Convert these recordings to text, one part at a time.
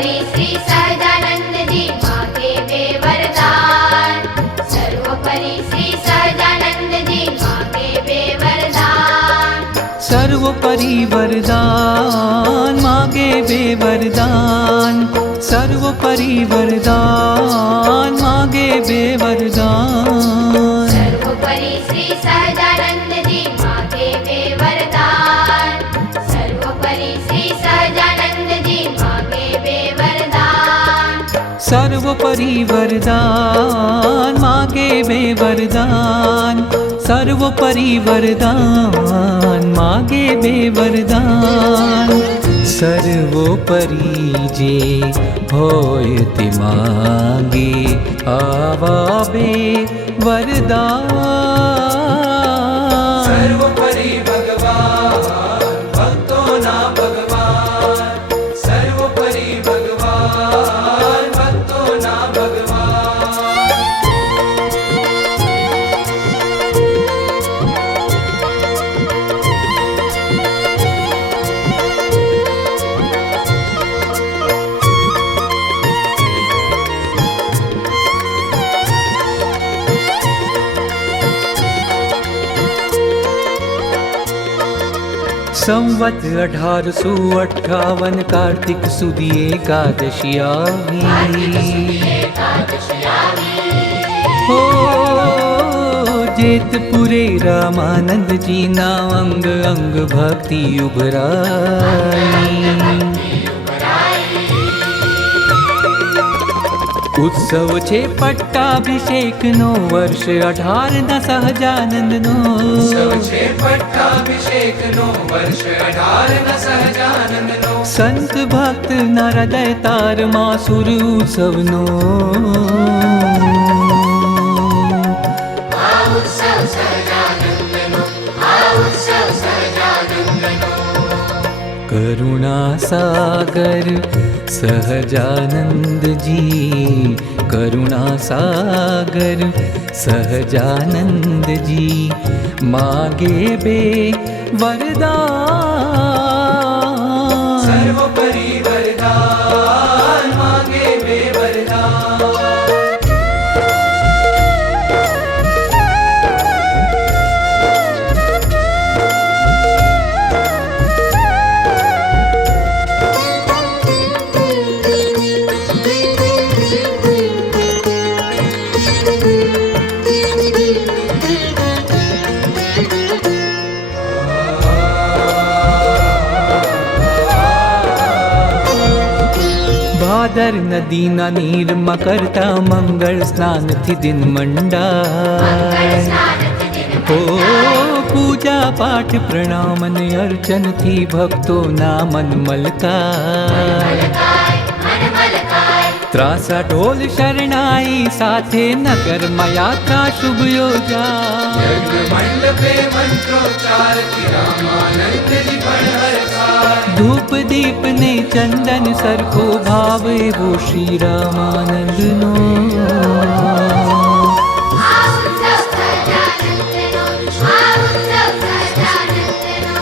સર્વોપરી શ્રી સહજાનંદજી માગે બે વરદાન સર્વોપરી શ્રી સહજાનંદજી માગે બે વરદાન સર્વોપરી વરદાન માગે બે વરદાન સર્વોપરી વરદાન માગે બે વરદાન સર્વોપરી શ્રી સહજાનંદજી માગે બે વરદાન સર્વોપરી શ્રી સહજાનંદજી માગે બે વરદાન સર્વોપરી વરદાન માગે બે વરદાન સર્વોપરી વરદાન માગે બે વરદાન સર્વોપરી જે હોય તે માગે આવા બે વરદાન સર્વોપરી ભગવાન ભક્તોના ભગવાન સર્વોપરી ભગવાન ભક્તોના ભગવાન સંવત 1858 કાર્તિક સુધી એકાદશી આવી હો જેતપુરે રામાનંદજી ના અંગ અંગ ભક્તિ ઉભરાઈ ઉત્સવ છે પટ્ટાભિષેકનો વર્ષ 18 ના સહજાનંદનો સૌ છે પટ્ટાભિષેકનો વર્ષ 18 ના સહજાનંદનો સંત ભક્ત ના હૃદય તારમાં સુર ઉત્સવનો આ ઉત્સવ સહજાનંદનો આ ઉત્સવ સહજાનંદનો કરુણા સાગર સહજાનંદજી કરુણા સાગર સહજાનંદજી માગે બે વરદાન સર્વોપરી વરદાન માગે બે વરદાન ભાદર નદીના નીરમાં કરતા મંગળ સ્નાનથી દિન મંડાય ઓ પૂજા પાઠ પ્રણામ અને અર્ચનથી ભક્તોના મન મલકાય ત્રાસા ઢોલ શરણાઈ સાથે નગરમાં યાત્રા શુભ યોજાય મંડપે મંત્રોચ્ચારથી રામાનંદજી પણ હરખાય ધૂપ દીપ ને ચંદન સરખો ભાવ એવો શ્રી રામાનંદનો આ ઉત્સવ સહજાનંદનો આ ઉત્સવ સહજાનંદનો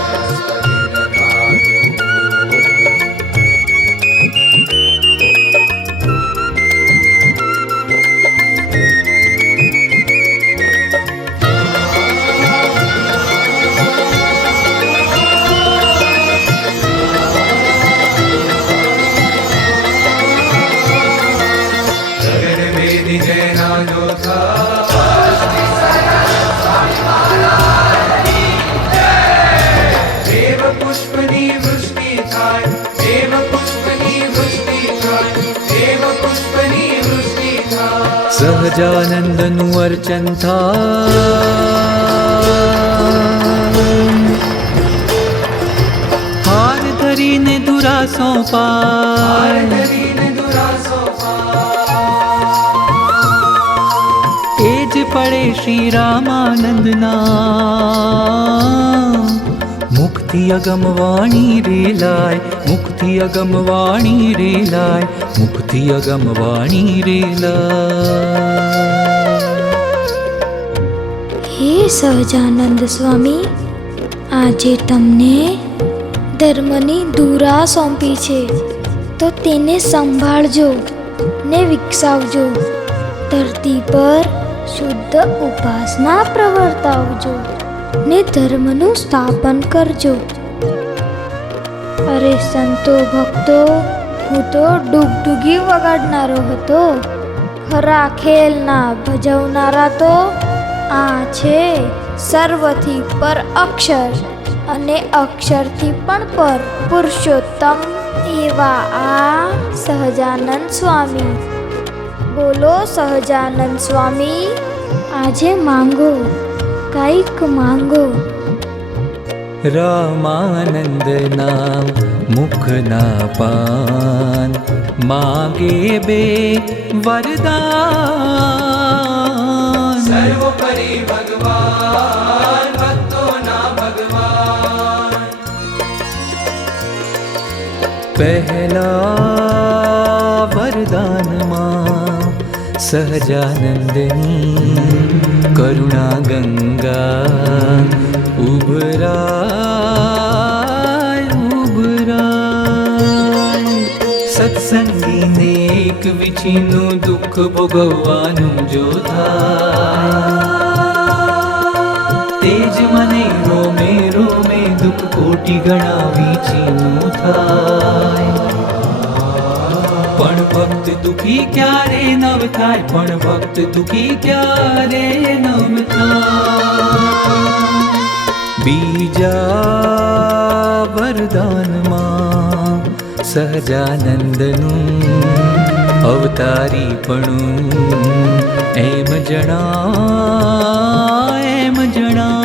દેવ પુષ્પની વૃષ્ટિ થાય દેવ પુષ્પની વૃષ્ટિ થાય દેવ પુષ્પની વૃષ્ટિ થાય સહજાનંદનું અર્ચન થાય હાર ધરીને ધુરા સોંપાય ધરીને દુરાસો એ જ પડે શ્રી રામાનંદના મુખથી અગમ વાણી રેલાય મુખથી અગમ વાણી રેલાય મુખથી અગમ વાણી રેલાય હે સહજાનંદ સ્વામી, આજે તમને ધર્મની ધુરા સોંપી છે. તો તેને સંભાળજો ને વિકસાવજો. ધરતી પર શુદ્ધ ઉપાસના પ્રવર્તાવજો ને ધર્મનું સ્થાપન કરજો. અરે સંતો ભક્તો, હું તો ડૂગડૂગી વગાડનારો હતો. ખરા ખેલના ભજવનારા તો આ છે સર્વથી પર અક્ષર અને અક્ષરથી પણ પર પુરુષોત્તમ એવા આ સહજાનંદ સ્વામી. બોલો સહજાનંદ સ્વામી, આજે માંગો, કંઈક માંગો. રામાનંદના મુખના પાન માગે બે વરદાન. સર્વોપરી ભગવાન ભક્તોના ભગવાન. પહેલા વરદાનમાં સહજાનંદની કરુણા ગંગા ઉભરાય ઉભરાય. સત્સંગીને એક વિછીનું દુઃખ ભોગવવાનું જો થાય, તેજ મને રોમે રોમે દુઃખ કોટી ગણા વિછીનું થાય. પણ ભક્ત દુઃખી ક્યારે નવ થાય, પણ ભક્ત દુઃખી ક્યારે નવ થાય. બીજા વરદાનમાં સહજાનંદનું અવતારીપણું એમ જણાય એમ જણાય.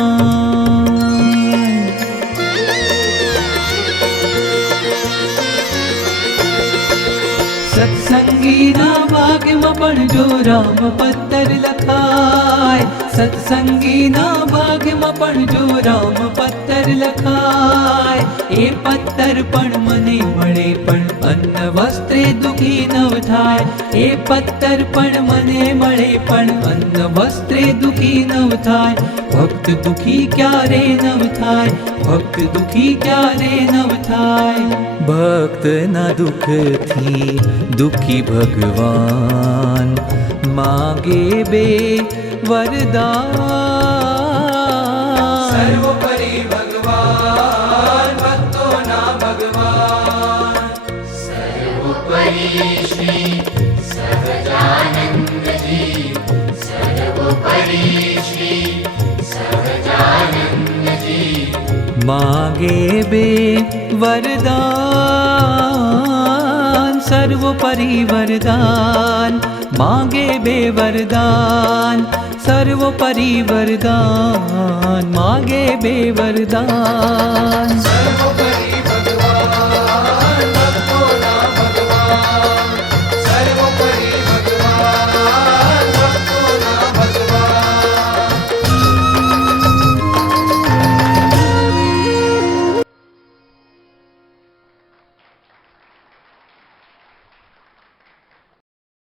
સત્સંગીના ભાગ્યમાં પણ જો રામ પત્તર લખાય, સત્સંગીના ભાગ્યમાં પણ જો રામ પત્તર લખાય. એ પત્તર પણ મને મળે પણ અન્ન વસ્ત્રે દુઃખી નવ થાય. એ પત્તર પણ મને મળે પણ અન્ન વસ્ત્રે દુઃખી નવ થાય. ભક્ત દુઃખી ક્યારે નવ થાય, ભક્ત દુઃખી ક્યારે નવ થાય. ભક્તના દુઃખથી દુઃખી ભગવાન માગે બે વરદાન. સર્વોપરી ભગવાન ભક્તોના ભગવાન. સર્વોપરી શ્રી સહજાનંદજી, સર્વોપરી શ્રી સહજાનંદજી. માગે બે વરદાન, સર્વોપરી વરદાન. માગે બે વરદાન, સર્વોપરી વરદાન. માગે બે વરદાન. સર્વોપરી